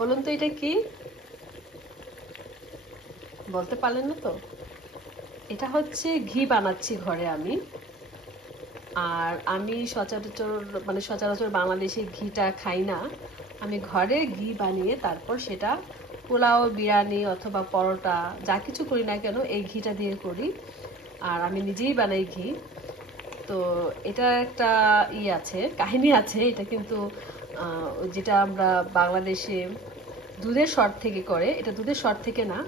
বলুন তো এটা কি? বলতে পারলেন না তো? এটা হচ্ছে ঘি বানাচ্ছি ঘরে আমি। আর আমি সচরাচর বাংলাদেশে ঘিটা খাই না। আমি ঘরে ঘি বানিয়ে তারপর সেটা পোলাও, বিরিয়ানি অথবা পরোটা যা কিছু করি না কেন এই ঘিটা দিয়ে করি। আর আমি নিজেই বানাই ঘি। তো এটা একটা আছে, কাহিনী আছে। এটা কিন্তু যেটা আমরা বাংলাদেশে দুধের সর থেকে করে, এটা দুধের সর থেকে না।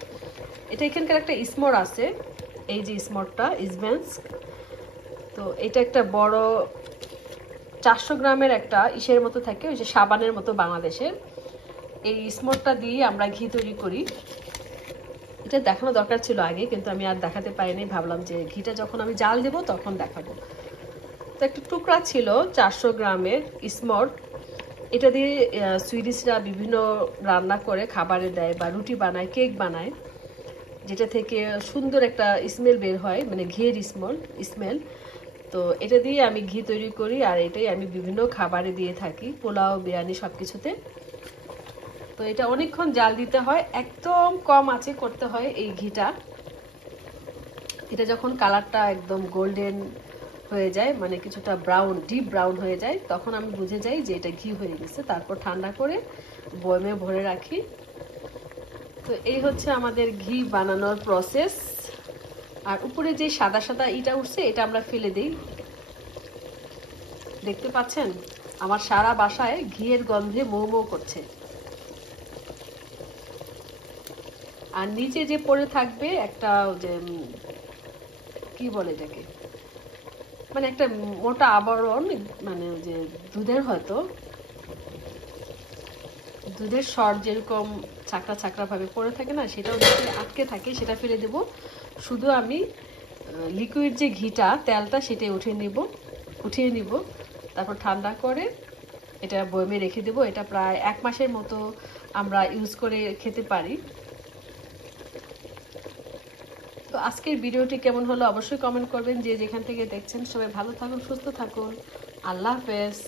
এটা এখানকার একটা স্মর আছে, এই যে স্মরটা ইসবেন্স। তো এটা একটা বড় 400 গ্রামের একটা ইসের মতো থাকে, ওই যে সাবানের মতো বাংলাদেশের। এই স্মরটা দিয়ে আমরা ঘি তৈরি করি। এটা দেখানো দরকার ছিল আগে, কিন্তু আমি আর দেখাতে পারিনি। ভাবলাম যে ঘিটা যখন আমি জাল দেবো তখন দেখাবো। তো একটা টুকরা ছিল 400 গ্রামের স্মর। এটা দিয়ে সুইডিশরা বিভিন্ন রান্না করে খাবারে দেয় বা রুটি বানায়, কেক বানায়, যেটা থেকে সুন্দর একটা স্মেল বের হয়, মানে ঘিয়ের স্মেল। তো এটা দিয়ে আমি ঘি তৈরি করি, আর এটাই আমি বিভিন্ন খাবারে দিয়ে থাকি, পোলাও, বিরিয়ানি সব কিছুতে। তো এটা অনেকক্ষণ জাল দিতে হয়, একদম কম আঁচে করতে হয় এই ঘিটা। এটা যখন কালারটা একদম গোল্ডেন হয়ে যায়, মানে কিছুটা ব্রাউন, ডিপ ব্রাউন হয়ে যায়, তখন আমি বুঝে যাই যে এটা ঘি হয়ে গেছে। তারপর ঠান্ডা করে বয়মে ভরে রাখি। তো এই হচ্ছে আমাদের ঘি বানানোর প্রসেস। আর উপরে যে সাদা সাদা ইটা উঠছে এটা আমরা ফেলে দিই। দেখতে পাচ্ছেন আমার সারা বাসায় ঘিয়ের গন্ধে মৌ মৌ করছে। আর নিচে যে পড়ে থাকবে একটা, যে কি বলে এটাকে, মানে একটা মোটা আবরণ, মানে যে দুধের, হয়তো দুধের সর যেরকম ছাকড়া ছাকড়া ভাবে পড়ে থাকে না, সেটাও যদি আটকে থাকে সেটা ফেলে দেব। শুধু আমি লিকুইড যে ঘিটা, তেলটা, সেটাই উঠিয়ে নিব। তারপর ঠান্ডা করে এটা বয়মে রেখে দেব। এটা প্রায় 1 মাসের মতো আমরা ইউজ করে খেতে পারি। তো আজকের ভিডিওটি কেমন হলো অবশ্যই কমেন্ট করবেন। যে যেখান থেকে দেখছেন সবাই ভালো থাকুন, সুস্থ থাকুন। আল্লাহ হাফেজ।